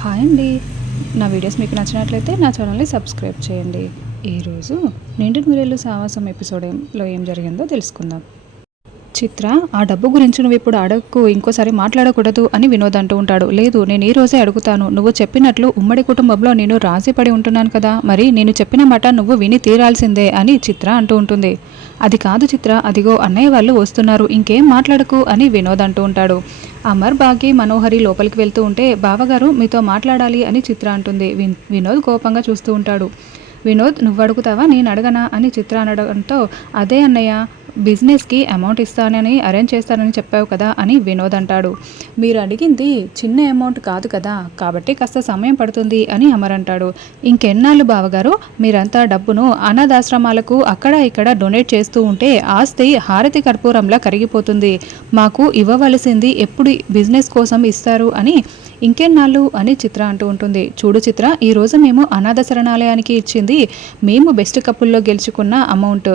Hi అండి. నా videos మీకు నచ్చినట్లయితే నా ఛానల్ని సబ్స్క్రైబ్ చేయండి. ఈరోజు నిండు నూరేళ్ళు సావాసం ఎపిసోడ్లో ఏం జరిగిందో తెలుసుకుందాం. చిత్ర, ఆ డబ్బు గురించి నువ్వు ఇప్పుడు అడగకు, ఇంకోసారి మాట్లాడకూడదు అని వినోద్ అంటూ ఉంటాడు. లేదు, నేను ఈ రోజే అడుగుతాను. నువ్వు చెప్పినట్లు ఉమ్మడి కుటుంబంలో నేను రాజీపడి ఉంటున్నాను కదా, మరి నేను చెప్పిన మాట నువ్వు విని తీరాల్సిందే అని చిత్ర అంటూ ఉంటుంది. అది కాదు చిత్ర, అదిగో అన్నయ్య వాళ్ళు వస్తున్నారు, ఇంకేం మాట్లాడకు అని వినోద్ అంటూ ఉంటాడు. అమర్, బాగి, మనోహరి లోపలికి వెళ్తూ ఉంటే బావగారు మీతో మాట్లాడాలి అని చిత్ర అంటుంది. వినోద్ కోపంగా చూస్తూ ఉంటాడు. వినోద్, నువ్వు అడుగుతావా నేను అడగనా అని చిత్ర అనడంతో, అదే అన్నయ్య, బిజినెస్కి అమౌంట్ ఇస్తానని అరేంజ్ చేస్తానని చెప్పావు కదా అని వినోద్ అంటాడు. మీరు అడిగింది చిన్న అమౌంట్ కాదు కదా, కాబట్టి కాస్త సమయం పడుతుంది అని అమర్ అంటాడు. ఇంకెన్నాళ్ళు బావగారు మీరంతా డబ్బును అనాథాశ్రమాలకు అక్కడ ఇక్కడ డొనేట్ చేస్తూ ఉంటే ఆస్తి హారతి కర్పూరంలా కరిగిపోతుంది. మాకు ఇవ్వవలసింది ఎప్పుడు బిజినెస్ కోసం ఇస్తారు అని ఇంకెన్నాళ్ళు అని చిత్ర అంటూ ఉంటుంది. చూడు చిత్ర, ఈరోజు మేము అనాథ శరణాలయానికి ఇచ్చింది మేము బెస్ట్ కపుల్లో గెలుచుకున్న అమౌంట్,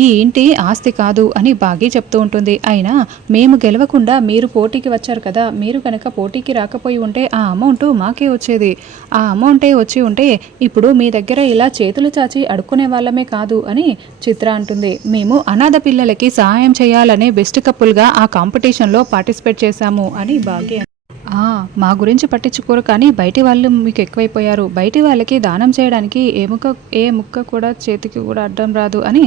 ఈ ఇంటి ఆస్తి కాదు అని బాగి చెప్తూ ఉంటుంది. అయినా మేము గెలవకుండా మీరు పోటీకి వచ్చారు కదా, మీరు కనుక పోటీకి రాకపోయి ఉంటే ఆ అమౌంట్ మాకే వచ్చేది. ఆ అమౌంటే వచ్చి ఉంటే ఇప్పుడు మీ దగ్గర ఇలా చేతులు చాచి అడుక్కునే వాళ్ళమే కాదు అని చిత్ర అంటుంది. మేము అనాథ పిల్లలకి సహాయం చేయాలనే బెస్ట్ కపుల్గా ఆ కాంపిటీషన్లో పార్టిసిపేట్ చేశాము అని బాగి. మా గురించి పట్టించుకోరు, కానీ బయటి వాళ్ళు మీకు ఎక్కువైపోయారు. బయటి వాళ్ళకి దానం చేయడానికి ఏ ముక్క కూడా చేతికి కూడా అడ్డం రాదు అని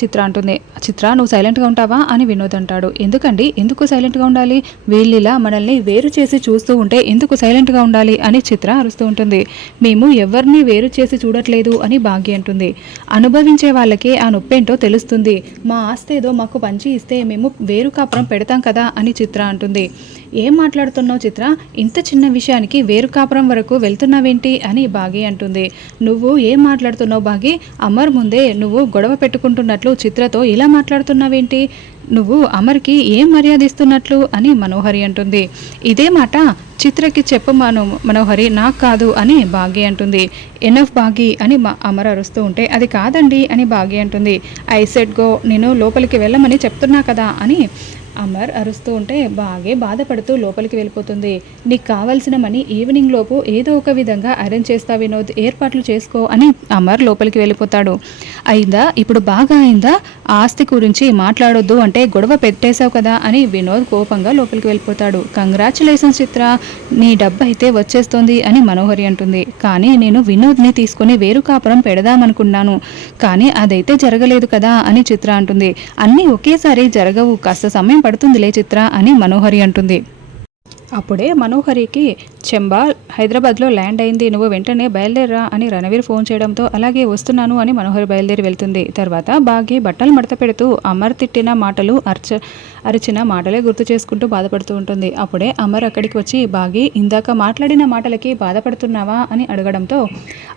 చిత్ర అంటుంది. చిత్ర, నువ్వు సైలెంట్గా ఉంటావా అని వినోద్ అంటాడు. ఎందుకండి, ఎందుకు సైలెంట్గా ఉండాలి? వీళ్ళిలా మనల్ని వేరు చేసి చూస్తూ ఉంటే ఎందుకు సైలెంట్గా ఉండాలి అని చిత్ర అరుస్తూ ఉంటుంది. మేము ఎవరిని వేరు చేసి చూడట్లేదు అని భాగ్య అంటుంది. అనుభవించే వాళ్ళకే ఆ నొప్పేంటో తెలుస్తుంది. మా ఆస్తి ఏదో మాకు పంచి ఇస్తే మేము వేరు కాపురం పెడతాం కదా అని చిత్ర అంటుంది. ఏం మాట్లాడుతున్నావు చిత్ర, ఇంత చిన్న విషయానికి వేరు కాపురం వరకు వెళ్తున్నావేంటి అని బాగి అంటుంది. నువ్వు ఏం మాట్లాడుతున్నావు బాగి? అమర్ ముందే నువ్వు గొడవ పెట్టుకుంటున్నట్లు చిత్రతో ఇలా మాట్లాడుతున్నావేంటి? నువ్వు అమర్కి ఏం మర్యాద ఇస్తున్నట్లు అని మనోహరి అంటుంది. ఇదే మాట చిత్రకి చెప్పు మనోహరి, నాకు కాదు అని బాగి అంటుంది. ఎనఫ్ బాగి అని అమర్ అరుస్తూ ఉంటే, అది కాదండి అని బాగి అంటుంది. ఐ సెడ్ గో, నేను లోపలికి వెళ్ళమని చెప్తున్నా కదా అని అమర్ అరుస్తూ ఉంటే బాగే బాధపడుతూ లోపలికి వెళ్ళిపోతుంది. నీకు కావాల్సిన మనీ ఈవినింగ్ లోపు ఏదో ఒక విధంగా అరేంజ్ చేస్తా వినోద్, ఏర్పాట్లు చేసుకో అని అమర్ లోపలికి వెళ్ళిపోతాడు. అయిందా, ఇప్పుడు బాగా అయిందా, ఆస్తి గురించి మాట్లాడొద్దు అంటే గొడవ పెట్టేశావు కదా అని వినోద్ కోపంగా లోపలికి వెళ్ళిపోతాడు. కంగ్రాచులేషన్స్ చిత్ర, నీ డబ్బు అయితే వచ్చేస్తుంది అని మనోహరి అంటుంది. కానీ నేను వినోద్ని తీసుకుని వేరు కాపురం పెడదామనుకున్నాను, కానీ అదైతే జరగలేదు కదా అని చిత్ర అంటుంది. అన్నీ ఒకేసారి జరగవు, కాస్త సమయం పడుతుందిలే చిత్ర అని మనోహరి అంటుంది. అప్పుడే మనోహరికి చెంబా హైదరాబాద్లో ల్యాండ్ అయింది, నువ్వు వెంటనే బయలుదేరా అని రణవీర్ ఫోన్ చేయడంతో అలాగే వస్తున్నాను అని మనోహరి బయలుదేరి వెళ్తుంది. తర్వాత బాగి బట్టలు మడత పెడుతూ అమర్ తిట్టిన మాటలు అరిచిన మాటలే గుర్తు చేసుకుంటూ బాధపడుతూ ఉంటుంది. అప్పుడే అమర్ అక్కడికి వచ్చి, బాగి ఇందాక మాట్లాడిన మాటలకి బాధపడుతున్నావా అని అడగడంతో,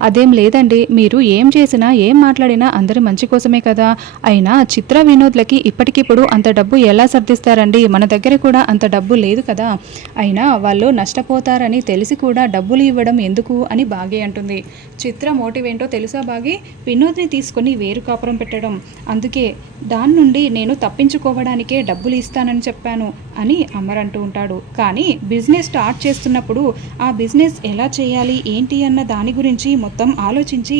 అదేం లేదండి, మీరు ఏం చేసినా ఏం మాట్లాడినా అందరి మంచి కోసమే కదా, అయినా చిత్ర వినోద్లకి ఇప్పటికిప్పుడు అంత డబ్బు ఎలా సర్దిస్తారండి, మన దగ్గర కూడా అంత డబ్బు లేదు కదా, అయినా వాళ్ళు నష్టపోతారని తెలిసి కూడా డబ్బులు ఇవ్వడం ఎందుకు అని బాగి అంటుంది. చిత్ర మోటివ్ ఏంటో తెలుసా బాగి? వినోద్ని తీసుకొని వేరు కాపురం పెట్టడం, అందుకే దాని నుండి నేను తప్పించుకోవడానికే డబ్బులు ఇస్తానని చెప్పాను అని అమర్ అంటూ ఉంటాడు. కానీ బిజినెస్ స్టార్ట్ చేస్తున్నప్పుడు ఆ బిజినెస్ ఎలా చేయాలి ఏంటి అన్న దాని గురించి మొత్తం ఆలోచించి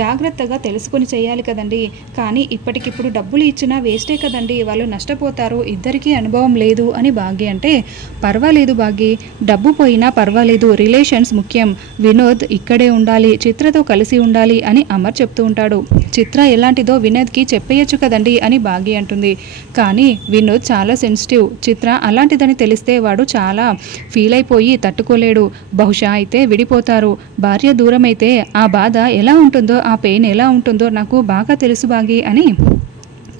జాగ్రత్తగా తెలుసుకొని చేయాలి కదండి, కానీ ఇప్పటికిప్పుడు డబ్బులు ఇచ్చినా వేస్టే కదండి, వాళ్ళు నష్టపోతారు, ఇద్దరికీ అనుభవం లేదు అని బాగి అంటే, పర్వాలేదు బాగి, డబ్బు పోయినా పర్వాలేదు, రిలేషన్స్ ముఖ్యం, వినోద్ ఇక్కడే ఉండాలి, చిత్రతో కలిసి ఉండాలి అని అమర్ చెప్తూ ఉంటాడు. చిత్ర ఎలాంటిదో వినోద్కి చెప్పేయచ్చు కదండి అని బాగి అంటుంది. కానీ వినోద్ చాలా సెన్సిటివ్, చిత్ర అలాంటిదని తెలిస్తే వాడు చాలా ఫీల్ అయిపోయి తట్టుకోలేడు, బహుశా అయితే విడిపోతారు, భార్య దూరం అయితే ఆ బాధ ఎలా ఉంటుందో, ఆ పెయిన్ ఎలా ఉంటుందో నాకు బాగా తెలుసు బాగి అని.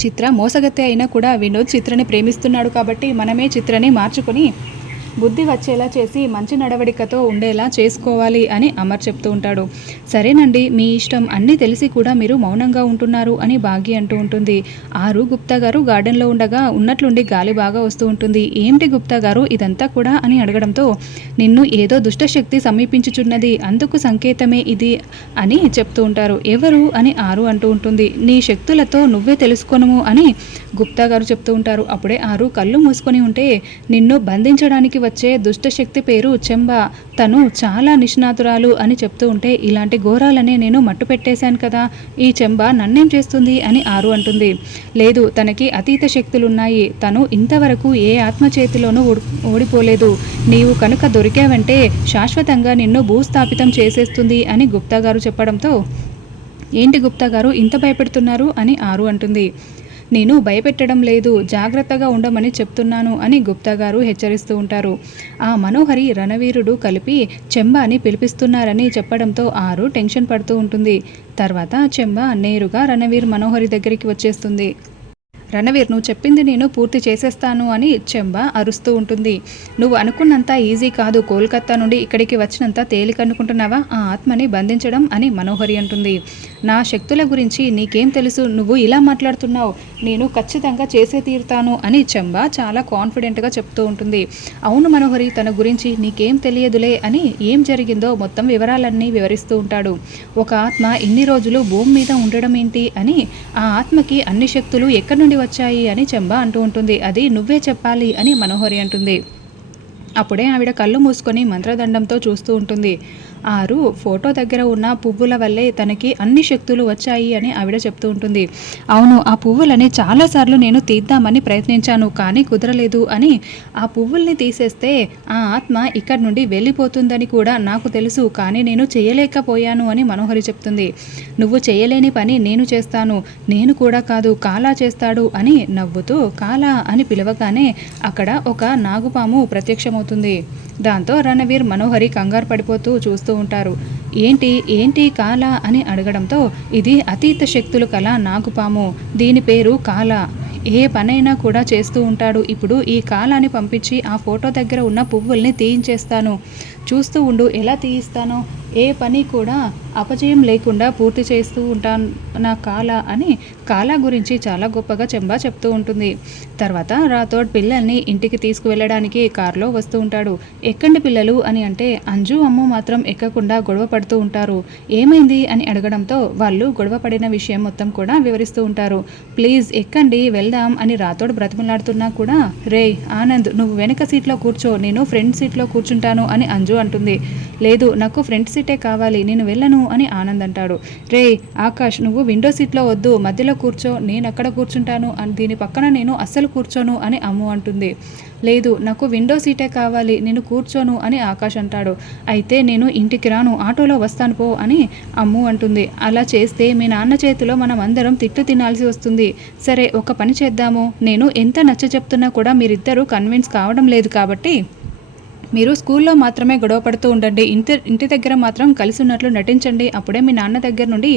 చిత్ర మోసగత్తె అయినా కూడా వినోద్ చిత్రని ప్రేమిస్తున్నాడు కాబట్టి మనమే చిత్రని మార్చుకొని బుద్ధి వచ్చేలా చేసి మంచి నడవడికతో ఉండేలా చేసుకోవాలి అని అమర్ చెప్తూ ఉంటాడు. సరేనండి, మీ ఇష్టం, అన్నీ తెలిసి కూడా మీరు మౌనంగా ఉంటున్నారు అని బాగి అంటూ ఉంటుంది. ఆరు, గుప్తా గారు గార్డెన్లో ఉండగా ఉన్నట్లుండి గాలి బాగా వస్తూ ఉంటుంది. ఏమిటి గుప్తా గారు ఇదంతా కూడా అని అడగడంతో, నిన్ను ఏదో దుష్టశక్తి సమీపించుచున్నది, అందుకు సంకేతమే ఇది అని చెప్తూ ఉంటారు. ఎవరు అని ఆరు అంటూ ఉంటుంది. నీ శక్తులతో నువ్వే తెలుసుకోను అని గుప్తా గారు చెప్తూ ఉంటారు. అప్పుడే ఆరు కళ్ళు మూసుకొని ఉంటే, నిన్ను బంధించడానికి వచ్చే దుష్టశక్తి పేరు చెంబ. తను చాలా నిష్ణాతురాలు అని చెప్తూ ఉంటే ఇలాంటి ఘోరాలనే నేను మట్టు పెట్టేశాను కదా, ఈ చెంబ నన్నేం చేస్తుంది అని ఆరు అంటుంది. లేదు, తనకి అతీత శక్తులున్నాయి. తను ఇంతవరకు ఏ ఆత్మ చేతిలోనూ ఓడిపోలేదు. నీవు కనుక దొరికావంటే శాశ్వతంగా నిన్ను భూస్థాపితం చేసేస్తుంది అని గుప్తా గారు చెప్పడంతో, ఏంటి గుప్తా గారు ఇంత భయపెడుతున్నారు అని ఆరు అంటుంది. నేను భయపెట్టడం లేదు, జాగ్రత్తగా ఉండమని చెప్తున్నాను అని గుప్తా గారు హెచ్చరిస్తూ ఉంటారు. ఆ మనోహరి రణవీరుడు కలిపి చెంబ అని పిలిపిస్తున్నారని చెప్పడంతో ఆరు టెన్షన్ పడుతూ ఉంటుంది. తర్వాత చెంబ నేరుగా రణవీర్ మనోహరి దగ్గరికి వచ్చేస్తుంది. రణవీర్, నువ్వు చెప్పింది నేను పూర్తి చేసేస్తాను అని చెంబ అరుస్తూ ఉంటుంది. నువ్వు అనుకున్నంత ఈజీ కాదు, కోల్కతా నుండి ఇక్కడికి వచ్చినంత తేలికనుకుంటున్నావా ఆ ఆత్మని బంధించడం అని మనోహరి అంటుంది. నా శక్తుల గురించి నీకేం తెలుసు, నువ్వు ఇలా మాట్లాడుతున్నావు, నేను ఖచ్చితంగా చేసే తీరుతాను అని చెంబ చాలా కాన్ఫిడెంట్గా చెప్తూ ఉంటుంది. అవును మనోహరి, తన గురించి నీకేం తెలియదులే అని ఏం జరిగిందో మొత్తం వివరాలన్నీ వివరిస్తూ ఉంటాడు. ఒక ఆత్మ ఇన్ని రోజులు భూమి మీద ఉండడం ఏంటి అని, ఆ ఆత్మకి అన్ని శక్తులు ఎక్కడి నుండి వచ్చాయి అని చెంబ అంటూ ఉంటుంది. అది నువ్వే చెప్పాలి అని మనోహరి అంటుంది. అప్పుడే ఆవిడ కళ్ళు మూసుకొని మంత్రదండంతో చూస్తూ ఉంటుంది. ఆరు ఫోటో దగ్గర ఉన్న పువ్వుల వల్లే తనకి అన్ని శక్తులు వచ్చాయి అని ఆవిడ చెప్తూ ఉంటుంది. అవును, ఆ పువ్వులని చాలాసార్లు నేను తీద్దామని ప్రయత్నించాను, కానీ కుదరలేదు అని. ఆ పువ్వుల్ని తీసేస్తే ఆ ఆత్మ ఇక్కడి నుండి వెళ్ళిపోతుందని కూడా నాకు తెలుసు, కానీ నేను చేయలేకపోయాను అని మనోహరి చెప్తుంది. నువ్వు చేయలేని పని నేను చేస్తాను, నేను కూడా కాదు కాలా చేస్తాడు అని నవ్వుతూ కాలా అని పిలవగానే అక్కడ ఒక నాగుపాము ప్రత్యక్షమవుతుంది. దాంతో రణవీర్ మనోహరి కంగారు పడిపోతూ చూస్తూ ఉంటారు. ఏంటి కాల అని అడగడంతో, ఇది అతీత శక్తులు కల నాగుపాము, దీని పేరు కాల. ఏ పనైనా కూడా చేస్తూ ఉంటాడు. ఇప్పుడు ఈ కాలాన్ని పంపించి ఆ ఫోటో దగ్గర ఉన్న పువ్వుల్ని తీయించేస్తాను, చూస్తూ ఉండు ఎలా తీయిస్తానో. ఏ పని కూడా అపజయం లేకుండా పూర్తి చేస్తూ ఉంటాను నా కాల అని కాలా గురించి చాలా గొప్పగా చెంబా చెప్తూ ఉంటుంది. తర్వాత రాథోడ్ పిల్లల్ని ఇంటికి తీసుకువెళ్ళడానికి కారులో వస్తూ ఉంటాడు. ఎక్కండి పిల్లలు అని అంటే అంజు అమ్ము మాత్రం ఎక్కకుండా గొడవ పడుతూ ఉంటారు. ఏమైంది అని అడగడంతో వాళ్ళు గొడవ పడిన విషయం మొత్తం కూడా వివరిస్తూ ఉంటారు. ప్లీజ్ ఎక్కండి వెళ్దాం అని రాథోడ్ బ్రతిమలాడుతున్నా కూడా, రే ఆనంద్ నువ్వు వెనక సీట్లో కూర్చో, నేను ఫ్రంట్ సీట్లో కూర్చుంటాను అని అంజు అంటుంది. లేదు, నాకు ఫ్రంట్ సీటే కావాలి, నేను వెళ్ళను అని ఆనంద్ అంటాడు. రే ఆకాష్, నువ్వు విండో సీట్లో వద్దు, మధ్యలో కూర్చో, నేను అక్కడ కూర్చుంటాను అని, దీని పక్కన నేను అస్సలు కూర్చోను అని అమ్ము అంటుంది. లేదు, నాకు విండో సీటే కావాలి, నేను కూర్చోను అని ఆకాష్ అంటాడు. అయితే నేను ఇంటికి రాను, ఆటోలో వస్తాను పో అని అమ్ము అంటుంది. అలా చేస్తే మీ నాన్న చేతిలో మనం అందరం తిట్టు తినాల్సి వస్తుంది. సరే ఒక పని చేద్దాము, నేను ఎంత నచ్చ చెప్తున్నా కూడా మీరిద్దరూ కన్విన్స్ కావడం లేదు కాబట్టి మీరు స్కూల్లో మాత్రమే గొడవ పడుతూ ఉండండి, ఇంటి దగ్గర మాత్రం కలిసి ఉన్నట్లు నటించండి. అప్పుడే మీ నాన్న దగ్గర నుండి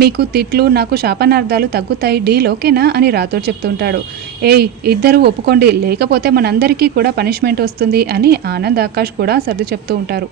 మీకు తిట్లు, నాకు శాపనార్థాలు తగ్గుతాయి, డీల్ ఓకేనా అని రాథోడ్ చెప్తుంటాడు. ఏయ్ ఇద్దరు ఒప్పుకోండి, లేకపోతే మనందరికీ కూడా పనిష్మెంట్ వస్తుంది అని ఆనంద్ ఆకాష్ కూడా సర్ది చెప్తూ ఉంటారు.